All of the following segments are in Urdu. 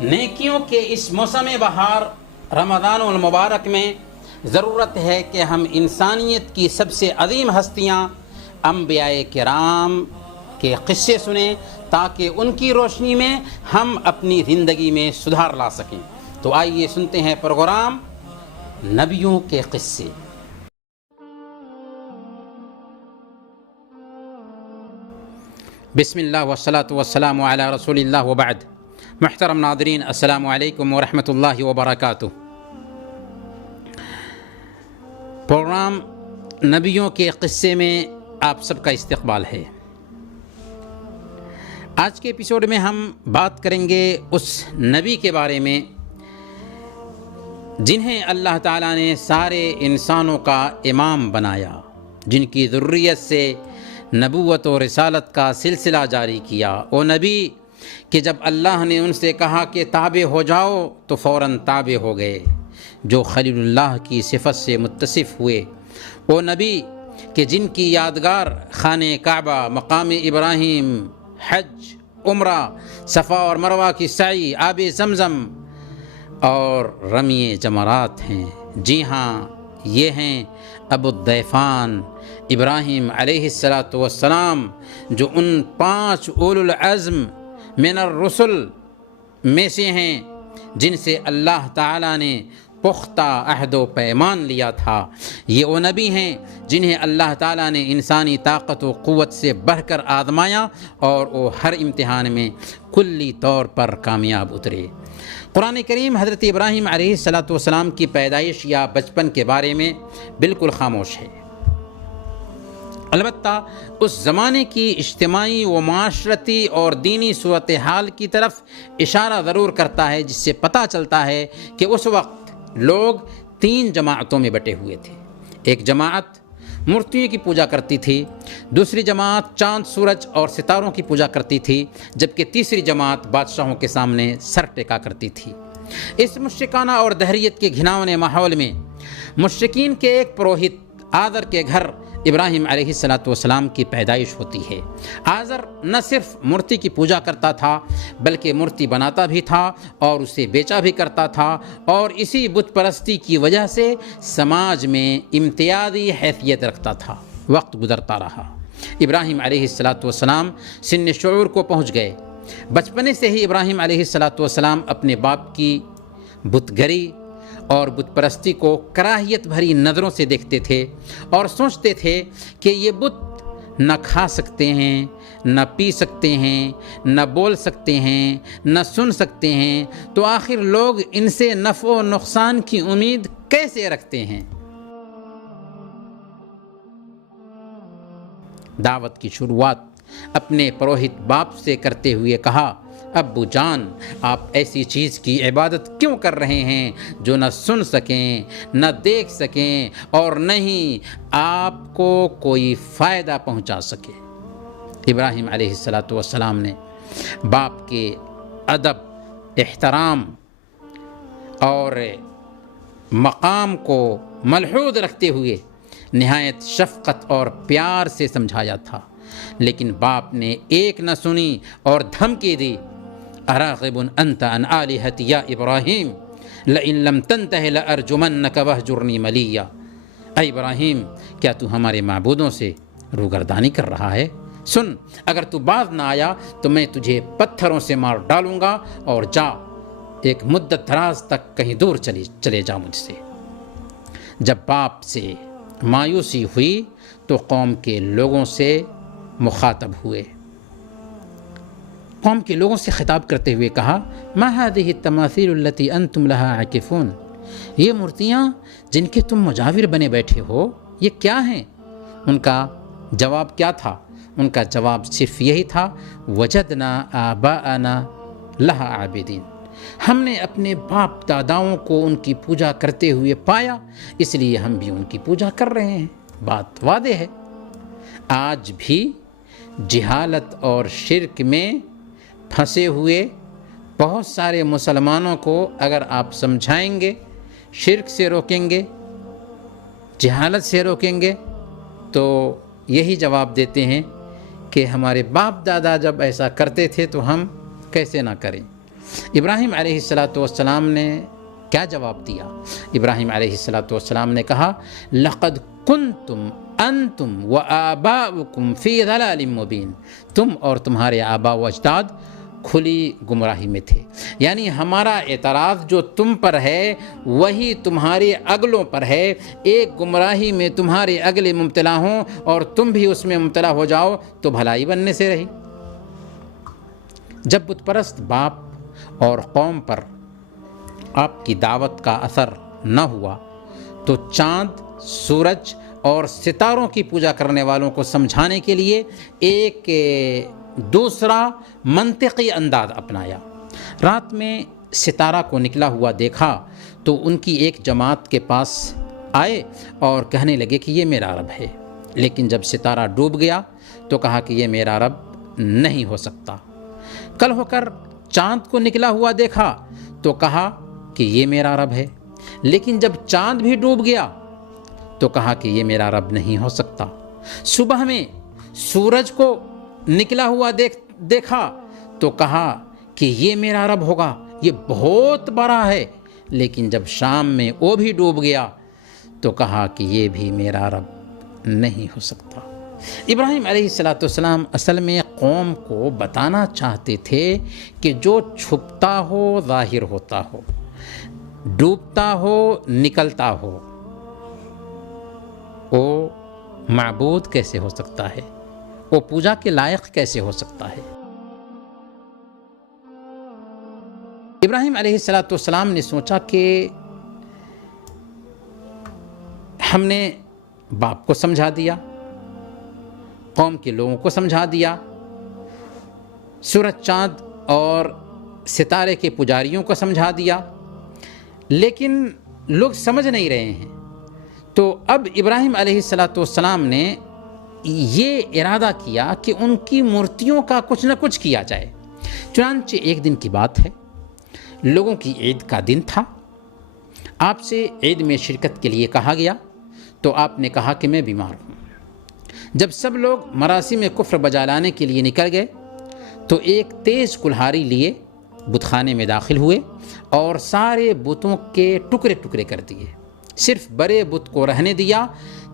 نیکیوں کے اس موسم بہار رمضان المبارک میں ضرورت ہے کہ ہم انسانیت کی سب سے عظیم ہستیاں انبیاء کرام کے قصے سنیں تاکہ ان کی روشنی میں ہم اپنی زندگی میں سدھار لا سکیں۔ تو آئیے سنتے ہیں پروگرام نبیوں کے قصے۔ بسم اللہ والصلاة والسلام علی رسول اللہ وبعد۔ محترم ناظرین، السلام علیکم ورحمۃ اللہ وبرکاتہ۔ پروگرام نبیوں کے قصے میں آپ سب کا استقبال ہے۔ آج کے ایپیسوڈ میں ہم بات کریں گے اس نبی کے بارے میں جنہیں اللہ تعالیٰ نے سارے انسانوں کا امام بنایا، جن کی ذریت سے نبوت و رسالت کا سلسلہ جاری کیا۔ وہ نبی کہ جب اللہ نے ان سے کہا کہ تابع ہو جاؤ تو فوراً تابع ہو گئے، جو خلیل اللہ کی صفت سے متصف ہوئے۔ وہ نبی کہ جن کی یادگار خانہ کعبہ، مقام ابراہیم، حج، عمرہ، صفا اور مروہ کی سعی، آب زمزم اور رمی جمرات ہیں۔ جی ہاں، یہ ہیں ابو الضیفان ابراہیم علیہ السلام، جو ان 5 اولو العزم من الرسل میں سے ہیں جن سے اللہ تعالیٰ نے پختہ عہد و پیمان لیا تھا۔ یہ وہ نبی ہیں جنہیں اللہ تعالیٰ نے انسانی طاقت و قوت سے بڑھ کر آزمایا اور وہ ہر امتحان میں کلی طور پر کامیاب اترے۔ قرآن کریم حضرت ابراہیم علیہ السلام کی پیدائش یا بچپن کے بارے میں بالکل خاموش ہے، البتہ اس زمانے کی اجتماعی و معاشرتی اور دینی صورتحال کی طرف اشارہ ضرور کرتا ہے، جس سے پتہ چلتا ہے کہ اس وقت لوگ 3 جماعتوں میں بٹے ہوئے تھے۔ ایک جماعت مورتیوں کی پوجا کرتی تھی، دوسری جماعت چاند، سورج اور ستاروں کی پوجا کرتی تھی، جبکہ تیسری جماعت بادشاہوں کے سامنے سر ٹیکا کرتی تھی۔ اس مشرکانہ اور دہریت کے گھناؤنے ماحول میں مشرکین کے ایک پروہت آذر کے گھر ابراہیم علیہ السلام کی پیدائش ہوتی ہے۔ آذر نہ صرف مورتی کی پوجا کرتا تھا بلکہ مورتی بناتا بھی تھا اور اسے بیچا بھی کرتا تھا، اور اسی بت پرستی کی وجہ سے سماج میں امتیازی حیثیت رکھتا تھا۔ وقت گزرتا رہا، ابراہیم علیہ السلام سن شعور کو پہنچ گئے۔ بچپنے سے ہی ابراہیم علیہ السلام اپنے باپ کی بت گری اور بت پرستی کو کراہیت بھری نظروں سے دیکھتے تھے اور سوچتے تھے کہ یہ بت نہ کھا سکتے ہیں، نہ پی سکتے ہیں، نہ بول سکتے ہیں، نہ سن سکتے ہیں، تو آخر لوگ ان سے نفع و نقصان کی امید کیسے رکھتے ہیں؟ دعوت کی شروعات اپنے پروہت باپ سے کرتے ہوئے کہا، ابو جان، آپ ایسی چیز کی عبادت کیوں کر رہے ہیں جو نہ سن سکیں، نہ دیکھ سکیں اور نہ ہی آپ کو کوئی فائدہ پہنچا سکے؟ ابراہیم علیہ السلام نے باپ کے ادب، احترام اور مقام کو ملحوظ رکھتے ہوئے نہایت شفقت اور پیار سے سمجھایا تھا، لیکن باپ نے ایک نہ سنی اور دھمکی دی، اراغب انت عن آلہتی یا ابراہیم لئن لم تنتہ لارجمنک وہجرنی ملیا۔ اے ابراہیم، کیا تو ہمارے معبودوں سے روگردانی کر رہا ہے؟ سن، اگر تو باز نہ آیا تو میں تجھے پتھروں سے مار ڈالوں گا، اور جا ایک مدت دراز تک کہیں دور چلے جا مجھ سے۔ جب باپ سے مایوسی ہوئی تو قوم کے لوگوں سے مخاطب ہوئے، قوم کے لوگوں سے خطاب کرتے ہوئے کہا، ما هذه التماثيل التي انتم لها عاکفون، یہ مورتیاں جن کے تم مجاور بنے بیٹھے ہو، یہ کیا ہیں؟ ان کا جواب کیا تھا؟ ان کا جواب صرف یہی تھا، وجدنا آباءنا لها عابدین، ہم نے اپنے باپ داداؤں کو ان کی پوجا کرتے ہوئے پایا، اس لیے ہم بھی ان کی پوجا کر رہے ہیں۔ بات واضح ہے۔ آج بھی جہالت اور شرک میں پھنسے ہوئے بہت سارے مسلمانوں کو اگر آپ سمجھائیں گے، شرک سے روکیں گے، جہالت سے روکیں گے، تو یہی جواب دیتے ہیں کہ ہمارے باپ دادا جب ایسا کرتے تھے تو ہم کیسے نہ کریں۔ ابراہیم علیہ السلام نے کیا جواب دیا؟ ابراہیم علیہ السلام نے کہا لقد کنتم انتم وآباؤکم فی ضلال مبین، تم اور تمہارے آباء و اجداد کھلی گمراہی میں تھے، یعنی ہمارا اعتراض جو تم پر ہے وہی تمہارے اگلوں پر ہے۔ ایک گمراہی میں تمہارے اگلے مبتلا ہوں اور تم بھی اس میں مبتلا ہو جاؤ تو بھلائی بننے سے رہی۔ جب بت پرست باپ اور قوم پر آپ کی دعوت کا اثر نہ ہوا تو چاند، سورج اور ستاروں کی پوجا کرنے والوں کو سمجھانے کے لیے ایک دوسرا منطقی انداز اپنایا۔ رات میں ستارہ کو نکلا ہوا دیکھا تو ان کی ایک جماعت کے پاس آئے اور کہنے لگے کہ یہ میرا رب ہے، لیکن جب ستارہ ڈوب گیا تو کہا کہ یہ میرا رب نہیں ہو سکتا۔ کل ہو کر چاند کو نکلا ہوا دیکھا تو کہا کہ یہ میرا رب ہے، لیکن جب چاند بھی ڈوب گیا تو کہا کہ یہ میرا رب نہیں ہو سکتا۔ صبح میں سورج کو نکلا ہوا دیکھا تو کہا کہ یہ میرا رب ہوگا، یہ بہت بڑا ہے، لیکن جب شام میں وہ بھی ڈوب گیا تو کہا کہ یہ بھی میرا رب نہیں ہو سکتا۔ ابراہیم علیہ السلام اصل میں قوم کو بتانا چاہتے تھے کہ جو چھپتا ہو ظاہر ہوتا ہو، ڈوبتا ہو نکلتا ہو، وہ معبود کیسے ہو سکتا ہے، وہ پوجا کے لائق کیسے ہو سکتا ہے۔ ابراہیم علیہ السلام نے سوچا کہ ہم نے باپ کو سمجھا دیا، قوم کے لوگوں کو سمجھا دیا، سورج چاند اور ستارے کے پجاریوں کو سمجھا دیا، لیکن لوگ سمجھ نہیں رہے ہیں۔ تو اب ابراہیم علیہ السلام نے یہ ارادہ کیا کہ ان کی مورتیوں کا کچھ نہ کچھ کیا جائے۔ چنانچہ ایک دن کی بات ہے، لوگوں کی عید کا دن تھا، آپ سے عید میں شرکت کے لیے کہا گیا تو آپ نے کہا کہ میں بیمار ہوں۔ جب سب لوگ مراسم کفر بجا لانے کے لیے نکل گئے تو ایک تیز کلہاڑی لیے بت خانے میں داخل ہوئے اور سارے بتوں کے ٹکڑے ٹکڑے کر دیے، صرف بڑے بت کو رہنے دیا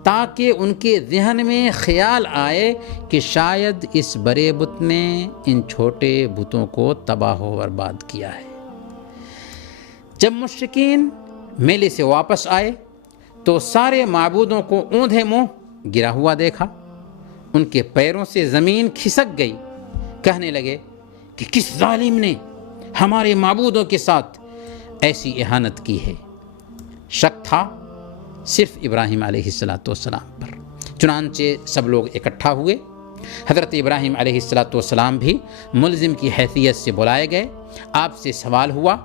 تاکہ ان کے ذہن میں خیال آئے کہ شاید اس بڑے بت نے ان چھوٹے بتوں کو تباہ و برباد کیا ہے۔ جب مشرکین میلے سے واپس آئے تو سارے معبودوں کو اوندھے منہ گرا ہوا دیکھا، ان کے پیروں سے زمین کھسک گئی، کہنے لگے کہ کس ظالم نے ہمارے معبودوں کے ساتھ ایسی اہانت کی ہے۔ شک تھا صرف ابراہیم علیہ السلام پر۔ چنانچہ سب لوگ اکٹھا ہوئے، حضرت ابراہیم علیہ السلام بھی ملزم کی حیثیت سے بلائے گئے۔ آپ سے سوال ہوا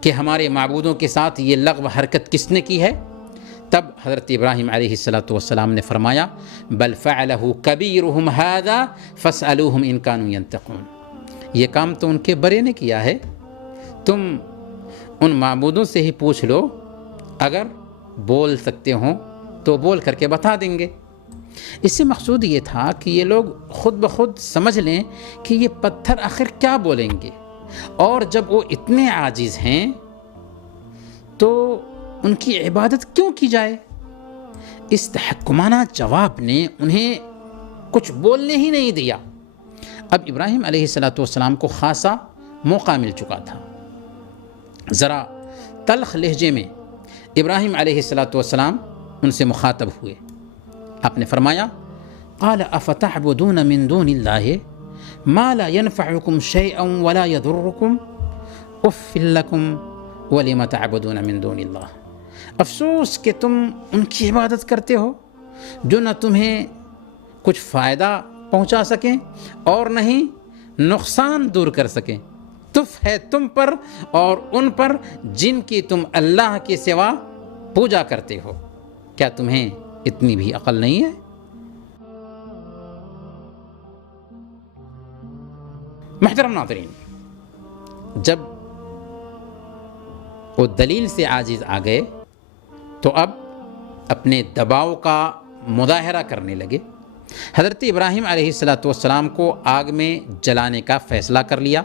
کہ ہمارے معبودوں کے ساتھ یہ لغو حرکت کس نے کی ہے؟ تب حضرت ابراہیم علیہ السلام نے فرمایا بل فعلہ کبیرہم ھذا فاسألوہم ان کانوا ینطقون، یہ کام تو ان کے بڑے نے کیا ہے، تم ان معبودوں سے ہی پوچھ لو، اگر بول سکتے ہوں تو بول کر کے بتا دیں گے۔ اس سے مقصود یہ تھا کہ یہ لوگ خود بخود سمجھ لیں کہ یہ پتھر آخر کیا بولیں گے، اور جب وہ اتنے عاجز ہیں تو ان کی عبادت کیوں کی جائے۔ اس تحکمانہ جواب نے انہیں کچھ بولنے ہی نہیں دیا۔ اب ابراہیم علیہ السلام کو خاصا موقع مل چکا تھا۔ ذرا تلخ لہجے میں ابراہیم علیہ السلام ان سے مخاطب ہوئے۔ آپ نے فرمایا قال افتعبدون من دون اللہ ما لا ينفعكم شيئا ولا يضركم اف لكم ولم تعبدون من دون اللہ، افسوس کہ تم ان کی عبادت کرتے ہو جو نہ تمہیں کچھ فائدہ پہنچا سکیں اور نہ ہی نقصان دور کر سکیں۔ تف ہے تم پر اور ان پر جن کی تم اللہ کے سوا پوجا کرتے ہو، کیا تمہیں اتنی بھی عقل نہیں ہے؟ محترم ناظرین، جب وہ دلیل سے عاجز آ گئے تو اب اپنے دباؤ کا مظاہرہ کرنے لگے۔ حضرت ابراہیم علیہ السلام کو آگ میں جلانے کا فیصلہ کر لیا۔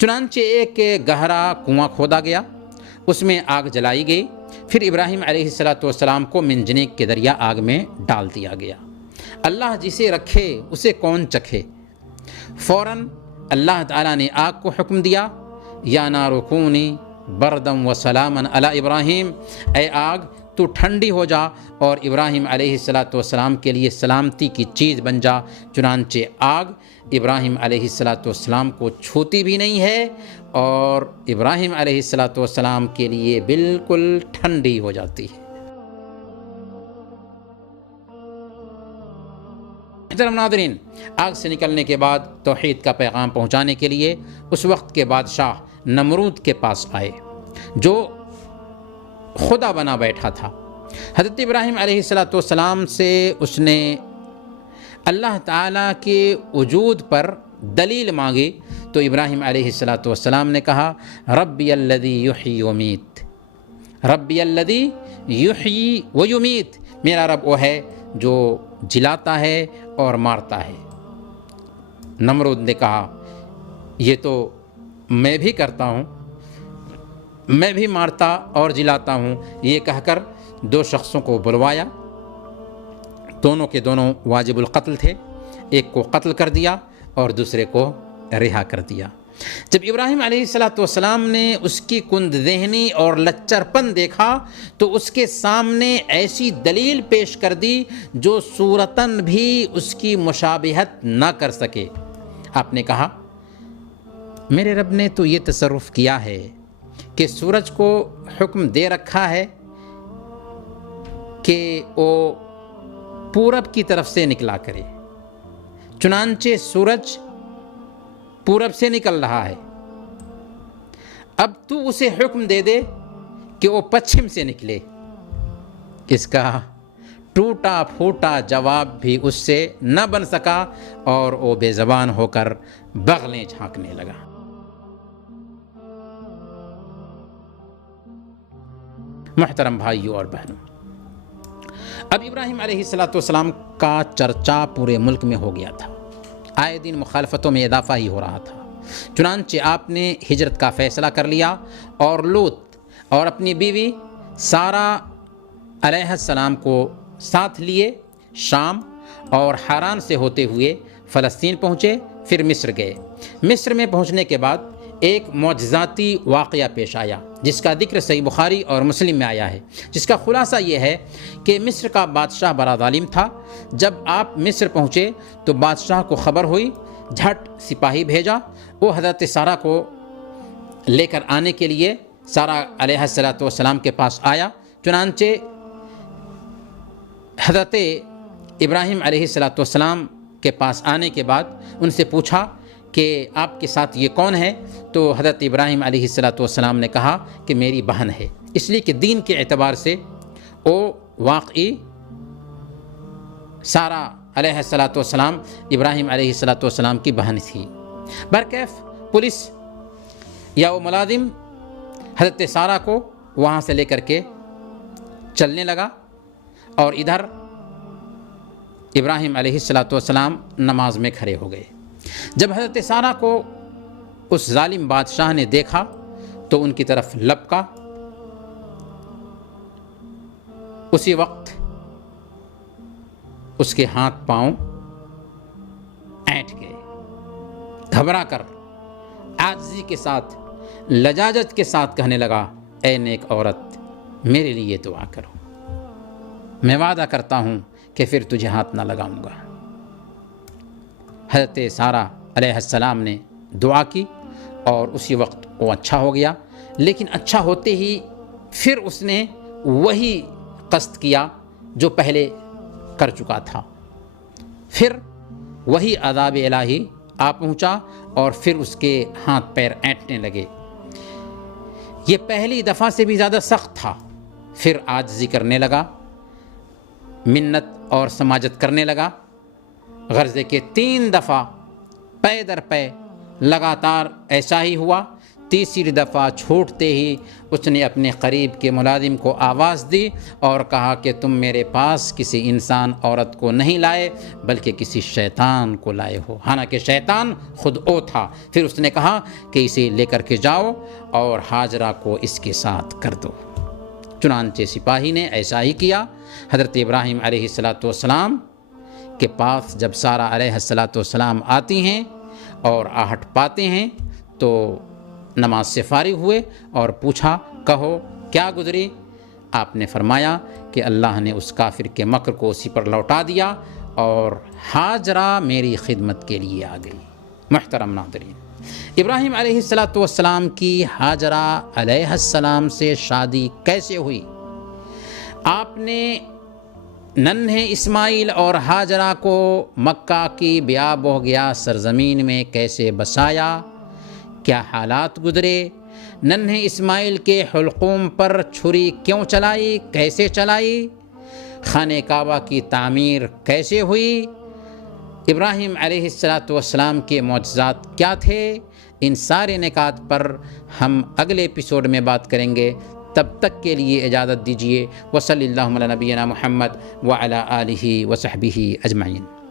چنانچہ ایک گہرا کنواں کھودا گیا، اس میں آگ جلائی گئی، پھر ابراہیم علیہ السلام کو منجنیق کے دریا آگ میں ڈال دیا گیا۔ اللہ جسے رکھے اسے کون چکھے۔ فوراً اللہ تعالیٰ نے آگ کو حکم دیا، یا نار کونی بردم و سلامن علی ابراہیم، اے آگ تو ٹھنڈی ہو جا اور ابراہیم علیہ السلام کے لیے سلامتی کی چیز بن جا۔ چنانچہ آگ ابراہیم علیہ السلام کو چھوتی بھی نہیں ہے اور ابراہیم علیہ السلام کے لیے بالکل ٹھنڈی ہو جاتی ہے۔ محترم ناظرین، آگ سے نکلنے کے بعد توحید کا پیغام پہنچانے کے لیے اس وقت کے بادشاہ نمرود کے پاس آئے جو خدا بنا بیٹھا تھا۔ حضرت ابراہیم علیہ السلام سے اس نے اللہ تعالیٰ کے وجود پر دلیل مانگی تو ابراہیم علیہ السلام نے کہا، ربی الذی یحیی ویمیت، ربی الذی یحیی ویمیت، میرا رب وہ ہے جو جلاتا ہے اور مارتا ہے۔ نمرود نے کہا، یہ تو میں بھی کرتا ہوں، میں بھی مارتا اور جلاتا ہوں۔ یہ کہہ کر دو شخصوں کو بلوایا، دونوں کے دونوں واجب القتل تھے، ایک کو قتل کر دیا اور دوسرے کو رہا کر دیا۔ جب ابراہیم علیہ السلام نے اس کی کند ذہنی اور لچرپن دیکھا تو اس کے سامنے ایسی دلیل پیش کر دی جو صورتاً بھی اس کی مشابہت نہ کر سکے۔ آپ نے کہا، میرے رب نے تو یہ تصرف کیا ہے کہ سورج کو حکم دے رکھا ہے کہ وہ پورب کی طرف سے نکلا کرے، چنانچہ سورج پورب سے نکل رہا ہے، اب تو اسے حکم دے دے کہ وہ پچھم سے نکلے۔ اس کا ٹوٹا پھوٹا جواب بھی اس سے نہ بن سکا اور وہ بے زبان ہو کر بغلیں جھانکنے لگا۔ محترم بھائیوں اور بہنوں، اب ابراہیم علیہ السلام کا چرچا پورے ملک میں ہو گیا تھا، آئے دن مخالفتوں میں اضافہ ہی ہو رہا تھا۔ چنانچہ آپ نے ہجرت کا فیصلہ کر لیا اور لوط اور اپنی بیوی سارہ علیہ السلام کو ساتھ لیے شام اور حران سے ہوتے ہوئے فلسطین پہنچے، پھر مصر گئے۔ مصر میں پہنچنے کے بعد ایک معجزاتی واقعہ پیش آیا جس کا ذکر صحیح بخاری اور مسلم میں آیا ہے، جس کا خلاصہ یہ ہے کہ مصر کا بادشاہ بڑا ظالم تھا۔ جب آپ مصر پہنچے تو بادشاہ کو خبر ہوئی، جھٹ سپاہی بھیجا، وہ حضرت سارہ کو لے کر آنے کے لیے سارہ علیہ السلام کے پاس آیا۔ چنانچہ حضرت ابراہیم علیہ السلام کے پاس آنے کے بعد ان سے پوچھا کہ آپ کے ساتھ یہ کون ہے؟ تو حضرت ابراہیم علیہ السلام نے کہا کہ میری بہن ہے، اس لیے کہ دین کے اعتبار سے وہ واقعی سارہ علیہ السلام ابراہیم علیہ السلام کی بہن تھی۔ برکیف پولیس یا وہ ملازم حضرت سارہ کو وہاں سے لے کر کے چلنے لگا اور ادھر ابراہیم علیہ السلام نماز میں کھڑے ہو گئے۔ جب حضرت سارہ کو اس ظالم بادشاہ نے دیکھا تو ان کی طرف لپکا، اسی وقت اس کے ہاتھ پاؤں اینٹ گئے۔ گھبرا کر عاجزی کے ساتھ، لجاجت کے ساتھ کہنے لگا، اے نیک عورت، میرے لیے دعا کرو، میں وعدہ کرتا ہوں کہ پھر تجھے ہاتھ نہ لگاؤں گا۔ حضرت سارہ علیہ السلام نے دعا کی اور اسی وقت وہ اچھا ہو گیا، لیکن اچھا ہوتے ہی پھر اس نے وہی قصد کیا جو پہلے کر چکا تھا، پھر وہی عذاب الہی آ پہنچا اور پھر اس کے ہاتھ پیر اینٹنے لگے۔ یہ پہلی دفعہ سے بھی زیادہ سخت تھا۔ پھر عاجزی کرنے لگا، منت اور سماجت کرنے لگا، غرض کہ 3 دفعہ پے در پے لگاتار ایسا ہی ہوا تیسری دفعہ چھوٹتے ہی اس نے اپنے قریب کے ملازم کو آواز دی اور کہا کہ تم میرے پاس کسی انسان عورت کو نہیں لائے بلکہ کسی شیطان کو لائے ہو، حالانکہ شیطان خود او تھا۔ پھر اس نے کہا کہ اسے لے کر کے جاؤ اور ہاجرہ کو اس کے ساتھ کر دو۔ چنانچہ سپاہی نے ایسا ہی کیا۔ حضرت ابراہیم علیہ السلام کے پاس جب سارہ علیہ السلام آتی ہیں اور آہٹ پاتے ہیں تو نماز سے فارغ ہوئے اور پوچھا کہو کیا گزری؟ آپ نے فرمایا کہ اللہ نے اس کافر کے مکر کو اسی پر لوٹا دیا اور ہاجرہ میری خدمت کے لیے آ گئی۔ محترم ناظرین، ابراہیم علیہ السلام کی ہاجرہ علیہ السلام سے شادی کیسے ہوئی؟ آپ نے ننھے اسماعیل اور ہاجرہ کو مکہ کی بیاب بو گیا سرزمین میں کیسے بسایا؟ کیا حالات گزرے؟ ننھے اسماعیل کے حلقوم پر چھری کیوں چلائی، کیسے چلائی؟ خانہ کعبہ کی تعمیر کیسے ہوئی؟ ابراہیم علیہ السلام کے معجزات کیا تھے؟ ان سارے نکات پر ہم اگلے ایپیسوڈ میں بات کریں گے۔ تب تک کے لیے اجازت دیجیے۔ وصلی اللہ علی نبینا محمد وعلی آلہ وصحبہ اجمعین۔